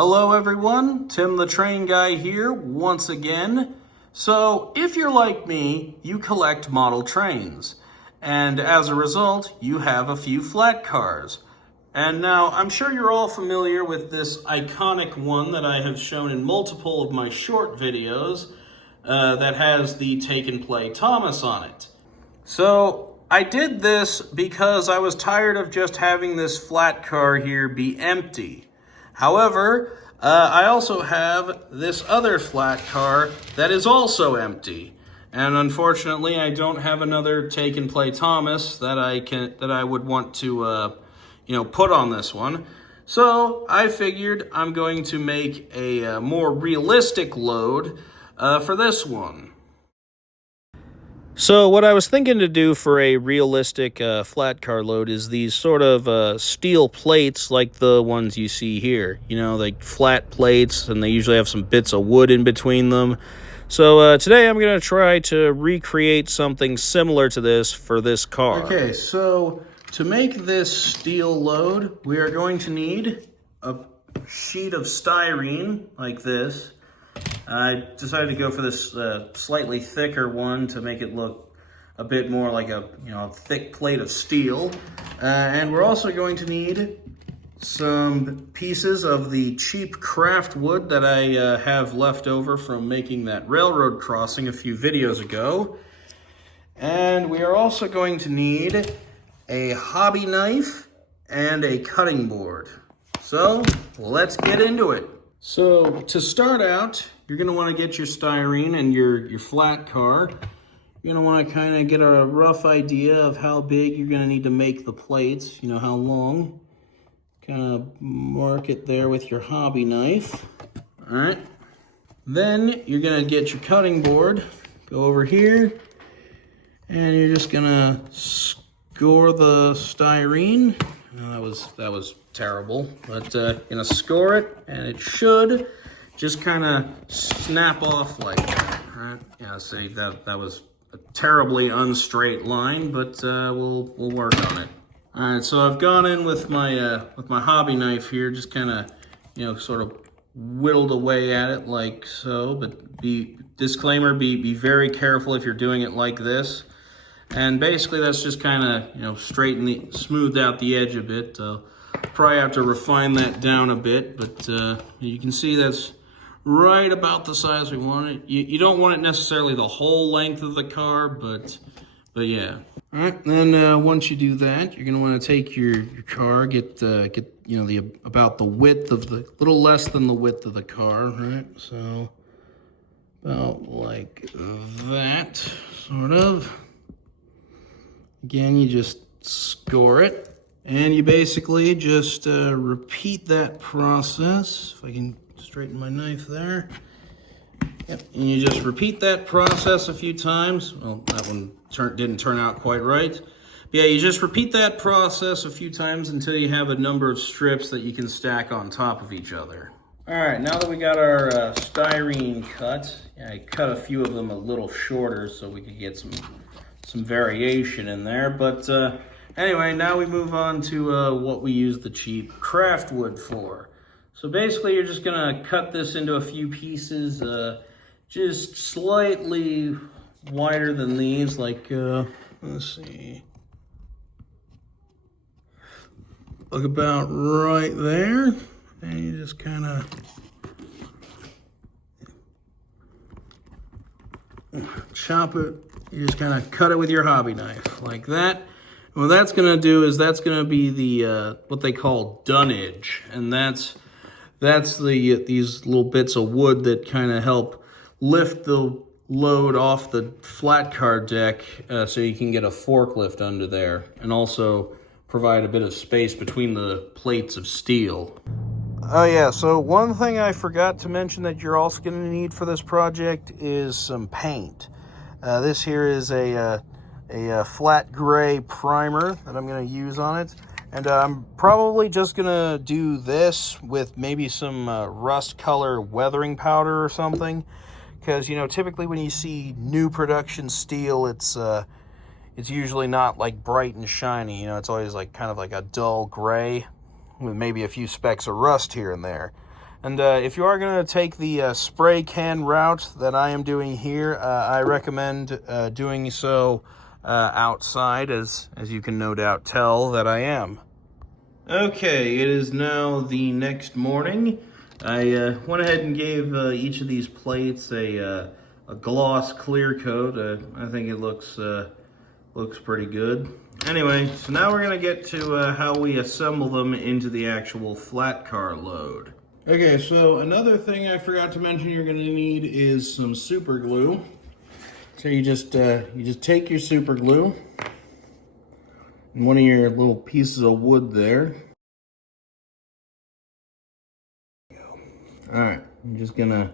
Hello everyone, Tim the Train Guy here once again. So if you're like me, you collect model trains, and as a result, you have a few flat cars. And now I'm sure you're all familiar with this iconic one that I have shown in multiple of my short videos that has the Take and Play Thomas on it. So I did this because I was tired of just having this flat car here be empty. However, I also have this other flat car that is also empty. And unfortunately, I don't have another Take and Play Thomas that I would want to put on this one. So I figured I'm going to make a more realistic load for this one. So what I was thinking to do for a realistic flat car load is these sort of steel plates like the ones you see here. You know, like flat plates, and they usually have some bits of wood in between them. So today I'm going to try to recreate something similar to this for this car. Okay, so to make this steel load, we are going to need a sheet of styrene like this. I decided to go for this slightly thicker one to make it look a bit more like a thick plate of steel. And we're also going to need some pieces of the cheap craft wood that I have left over from making that railroad crossing a few videos ago. And we are also going to need a hobby knife and a cutting board. So let's get into it. So to start out, you're going to want to get your styrene and your flat car. You're going to want to kind of get a rough idea of how big you're going to need to make the plates, how long. Kind of mark it there with your hobby knife. All right. Then you're going to get your cutting board, go over here, and you're just going to score the styrene. That was terrible, but you're going to score it, and it should just kind of snap off like that, right? Yeah, see, that was a terribly unstraight line, but we'll work on it. All right, so I've gone in with my hobby knife here, just kind of, sort of whittled away at it like so, but disclaimer, be very careful if you're doing it like this. And basically that's just kind of, smoothed out the edge a bit. Probably have to refine that down a bit, but you can see that's right about the size we want it. You don't want it necessarily the whole length of the car, but yeah. All right, then once you do that, you're gonna want to take your car, get about the width of the little less than the width of the car, right? So about like that, sort of. Again, you just score it, and you basically just repeat that process. If I can straighten my knife there. Yep, and you just repeat that process a few times. Well, that one didn't turn out quite right. But yeah, you just repeat that process a few times until you have a number of strips that you can stack on top of each other. All right, now that we got our styrene cut, I cut a few of them a little shorter so we could get some variation in there. But anyway, now we move on to what we use the cheap craft wood for. So basically, you're just gonna cut this into a few pieces, just slightly wider than these, like, let's see, look about right there. And you just kind of chop it. You just kind of cut it with your hobby knife, like that. And what that's gonna do is that's gonna be the, what they call dunnage, and that's these little bits of wood that kind of help lift the load off the flat car deck so you can get a forklift under there, and also provide a bit of space between the plates of steel. Oh yeah, so one thing I forgot to mention that you're also going to need for this project is some paint. This here is a flat gray primer that I'm going to use on it. And I'm probably just gonna do this with maybe some rust color weathering powder or something, because typically when you see new production steel, it's usually not like bright and shiny. It's always like kind of like a dull gray with maybe a few specks of rust here and there. And if you are going to take the spray can route that I am doing here, I recommend doing so outside, as you can no doubt tell that I am. Okay, it is now the next morning. I went ahead and gave each of these plates a gloss clear coat. I think it looks pretty good. Anyway, so now we're going to get to how we assemble them into the actual flat car load. Okay, so another thing I forgot to mention you're going to need is some super glue. So you just take your super glue and one of your little pieces of wood there. Alright, I'm just gonna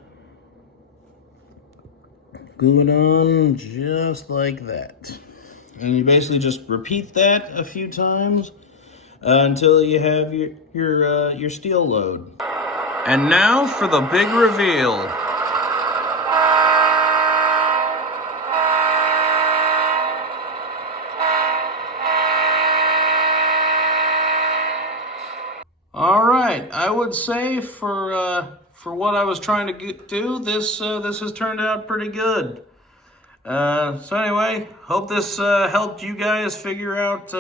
glue it on just like that. And you basically just repeat that a few times until you have your steel load. And now for the big reveal. All right, I would say for what I was trying to do, this has turned out pretty good. So anyway, hope this helped you guys figure out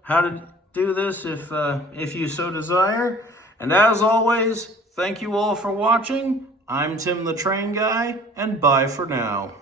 how to do this if you so desire. And as always, thank you all for watching. I'm Tim the Train Guy, and bye for now.